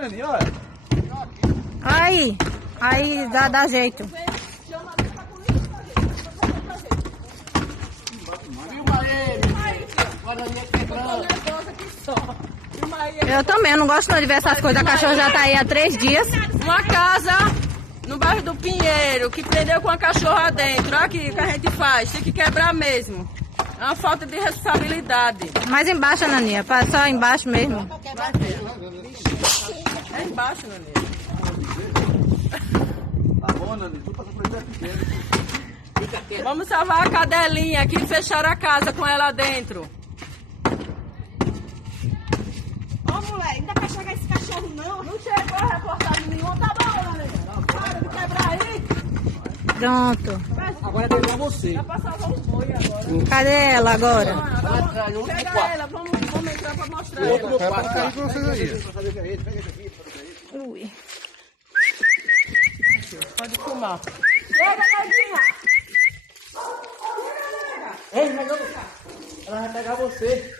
Naninha, olha. Aí dá jeito. Filma ele. Agora ele quebrando. Eu também, eu não gosto não de ver essas coisas. A cachorra já tá aí há 3 dias. Uma casa no bairro do Pinheiro que prendeu com a cachorra dentro. Olha aqui o que a gente faz. Tem que quebrar mesmo. É uma falta de responsabilidade. Mais embaixo, Naninha, só embaixo mesmo. É embaixo, Naninha. Tá bom, Naninha. Tu passa por aí pequeno. Vamos salvar a cadelinha que fecharam a casa com ela dentro. Ô, mulher, ainda quer chegar esse cachorro, não? Não chegou reportagem nenhuma, tá bom, Naninha? Para de quebrar aí. Pronto. Agora tem pra você. Dá pra salvar os boi agora. Cadê ela agora? Pega ela, vamos entrar pra mostrar Outro ela. meu quarto tá aí pra vocês aí. Ui. Pode filmar. Chega, Nadinha! Ei, ela vai pegar você.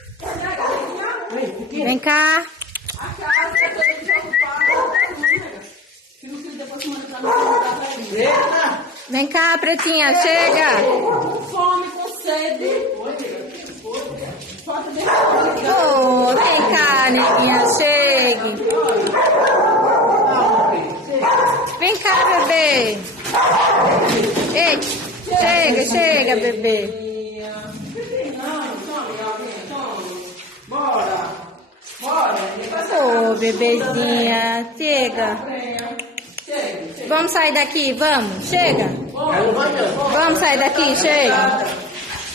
Vem cá. A casa toda desocupada. Que não se depois manda pra mim. Eita! Vem cá, pretinha, chega. Com fome, com sede. Falta de Oh, vem cá, neguinha, chegue. Vem cá, bebê. Ei, chega, bebê. Bora! Ô, bebezinha, chega. Vamos sair daqui, vamos, chega. Vamos sair daqui, chega.